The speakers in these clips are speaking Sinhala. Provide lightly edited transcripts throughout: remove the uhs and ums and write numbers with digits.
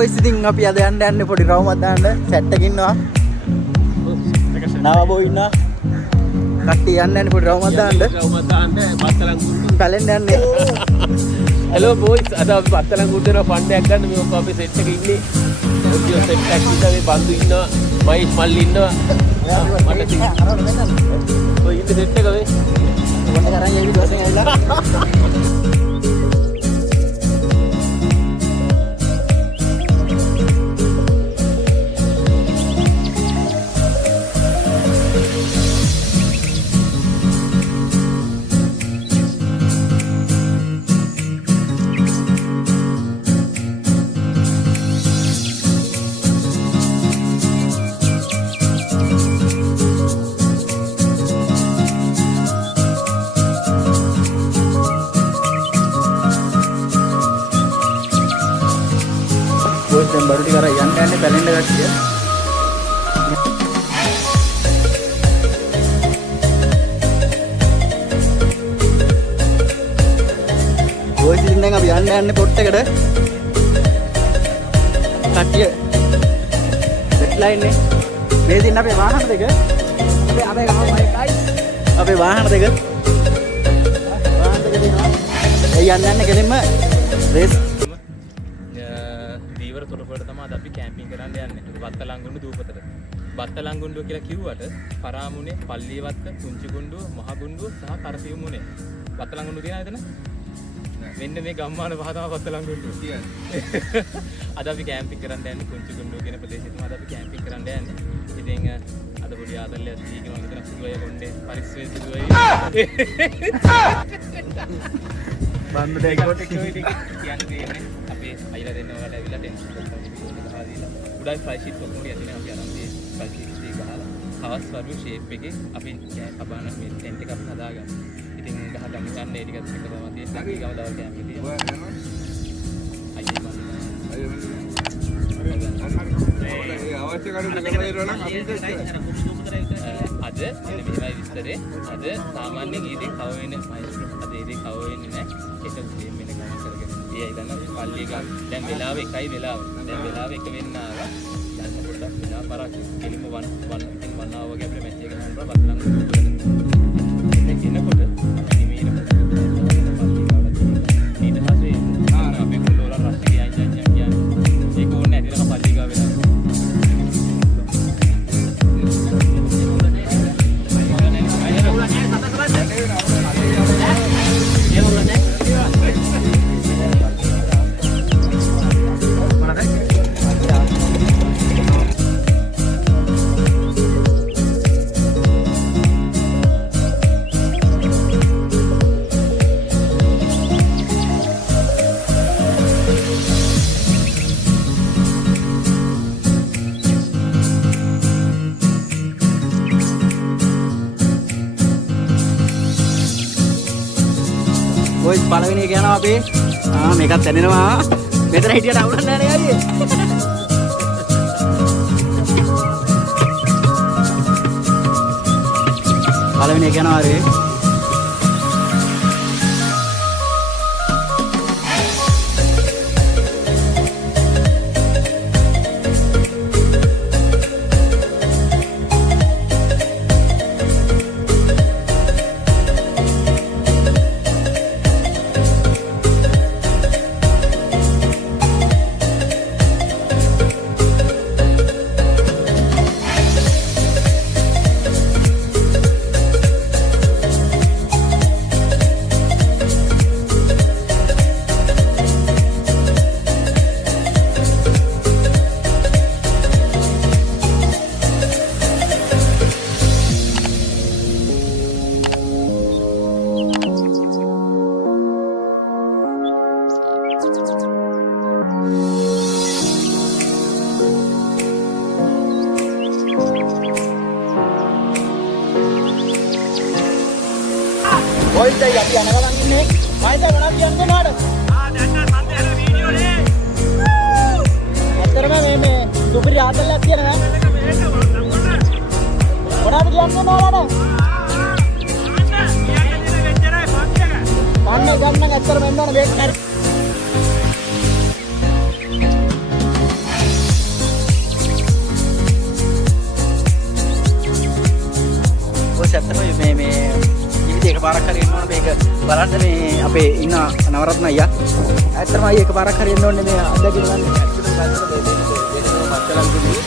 බොයිස් ඉතින් අපි අද යන්න පොඩි රවුමක් දාන්න සෙට් එකක් ඉන්නවා. නව බොයි ඉන්නවා. කට්ටිය යන්න පොඩි රවුමක් දාන්න. බත්තලන් පැලෙන්න යන්නේ. හෙලෝ බොයිස් අද අපි බත්තලන් ගුඩේන ෆන්ඩ් එකක් ගන්න මේ අපි සෙට් එකේ ඉන්නේ. ඔඩියෝ සෙට් එකක් ඉඳලා මේ බන්දු ඉන්නවා. මයිස් මල්ලි ඉන්නවා. මට ඔය ඉන්නේ සෙට් එක වේ. මොන කරන් යයිද දවසෙන් ඇවිල්ලා. දැන් බඩු ටික අරන් යන්න පැලෙන්න ගැටිය. බොයිස් ඉතින් දැන් අපි යන්න පොට් එකට. කට්ටිය සෙට්ලා ඉන්නේ. මේ දින අපේ වාහන දෙක. අපේ ගහමයි ගයිස්. අපේ වාහන දෙක. වාහන දෙක දිනවා. ඒ යන්න කෙලින්ම රේස් තොරපුරට තමයි අද අපි කැම්පින් කරන්න යන්නේ. බත්තලංගුණ්ඩු දූපතට. බත්තලංගුණ්ඩුව කියලා කිව්වට පරාමුණේ, පල්ලියවත්ත, කුංචිගුණ්ඩුව, මහගුණ්ඩුව සහ කරසියුමුණේ. බත්තලංගුණ්ඩුව කියන එතන? මෙන්න මේ ගම්මාන පහ තමයි බත්තලංගුණ්ඩුව කියන්නේ. අද අපි කැම්පින් කරන්න යන්නේ කුංචිගුණ්ඩුව කියන ප්‍රදේශෙ තමයි අද අපි කැම්පින් කරන්න යන්නේ. ඉතින් අද පොඩි ආදල්ලයක් දීගෙන මම හිතන සුදුවය කොණ්ඩේ පරිස්සමෙන් සුදුවයි. බන්න දෙකට කියන්නේ අපේ අයිලා දෙන්න වලට ඇවිල්ලා ටෙන්ෂන් ගහලා දීලා උඩයි ෆ්ලයි ෂීට් ඔක්කොම යන්නේ අපි අරන් මේ ෆ්ලයි ෂීට් එක ගහලා හවස් වරු ෂේප් එකේ අපි කබාන මේ ටෙන්ට් එක අපි හදාගන්න. ඉතින් ගහලා ගන්න ඒ ටිකත් එක තමයි තියෙන්නේ. අපි ගම දවල් කැම්ප් එකේ තියෙනවා. අයියේ මම අවශ්‍ය කරු කරලා ඉරවනම් අපි අද මෙන්න මෙහෙමයි විස්තරේ. අද සාමාන්‍යයෙන් ඊදී කව වෙන්නේ අද ඊදී කව වෙන්නේ නැහැ. ඒක දෙයෙන් වෙන ගමන් කරගෙන. ඒයි දන්න පල්ලිය ගන්න. දැන් වෙලාව 1යි වෙලාව. දැන් වෙලාව 1 වෙන්න ආවා. දැන් පොඩ්ඩක් වෙලා පරක් කෙලින්ම 1 hour වගේ අපේ මැච් එක ගන්නවා බත්තලංගු දුවගෙන. ඒක එනකොට නිමීන ඊට පස්සේ අපි කොල්ලෝලා රස් කියන්නේ ඒක ඕනේ නැති නම් පල්ලිය ගාව වෙනවා. බොයිස් පළවෙනි එක යනවා අපි. මේකත් ඇදෙනවා. මෙතන හිටියට අවුලක් නැහැ නේ අයියේ. පළවෙනි එක යනවා රේ. Boys, I got the another one in it. Why the one of the young man? That's not something video. After me, super yaad lagti hai na. What are the young man? Panne ganna after me no wait kar. බලන්න මේ අපේ ඉන්න නවරත්න අයියා. ඇත්තටම අයියා එකපාරක් හරි එන්න ඕනේ මේ අත්දැකීම ගන්න. ඇත්තටම ගන්නකොට මේ මත්තලන් දුන්නේ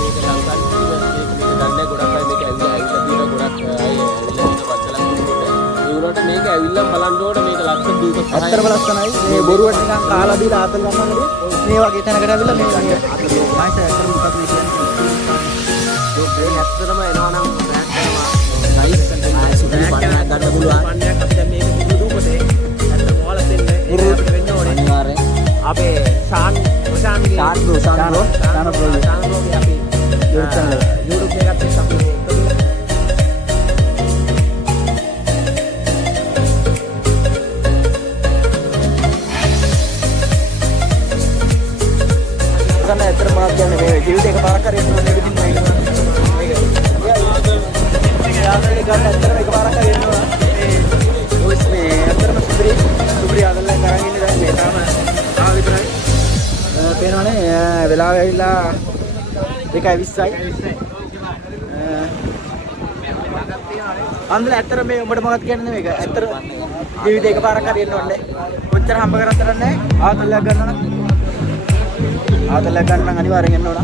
මේක ලංකාවේ මේක දන්නේ ගොඩක් අය මේක ඇවිල්ලා තියෙන ගොඩක් අය ඇවිල්ලා තියෙන මත්තලන් දුන්නකොට ඒ උනට මේක ඇවිල්ලා බලන්න ඕනේ මේක ලක්ෂ 2ක ඇත්තටම ලස්සනයි. මේ බොරුවට නිකන් කාලා බීලා ආතල් ගන්නකොට මේ වගේ තැනකට ඇවිල්ලා මේ වගේ මායිස ඇත්තටම මොකක්ද මේ කියන්නේ? ඒක ඇත්තටම එනවා නම් නයිස් සුදුසු පන්නයක් ගන්න පුළුවන්. පන්නයක් අපි දැන් මේක පුරුදු දුපතේ ඇත්තටම ඔයාලා දෙන්නේ අපිට වෙන්න ඕනේ. අනිවාර්යෙන්. අපේ ප්‍රශාන්ත්ගේ ශාන් බ්‍රෝ අපි YouTube channel YouTube එකත් එක්ක අපි ගන්න ඇත්තටම මාත් කියන්නේ මේ ජීවිතේ එකපාරක් හරි එන්න ඕනේ විදිහින් මේක. යාළුවනේ ගන්න ඇත්තටම එකපාරක් හරි එන්න ඕන. මේ ඇත්තටම සුපිරි ආදල්ලෙන් කරන් ඉන්නේ දැන් මේ තාම ආව විතරයි. පේනවනේ වෙලාව ඇවිල්ලා 2:20යි. අන්දර ඇත්තට මේ උඹට මොකක්ද කියන්නේ මේක? ඇත්තට ජීවිතේ එකපාරක් හරි එන්න ඕනේ. කොච්චර හම්බ කරත්තර නැහැ. ආතල්ලයක් ගන්න නම් ආතල්ලයක් ගන්න නම් අනිවාර්යෙන් එන්න ඕන.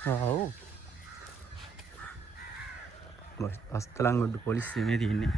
ඔව්. බස් පස්තලංගොඩ පොලිසිය මේ තියෙන්නේ.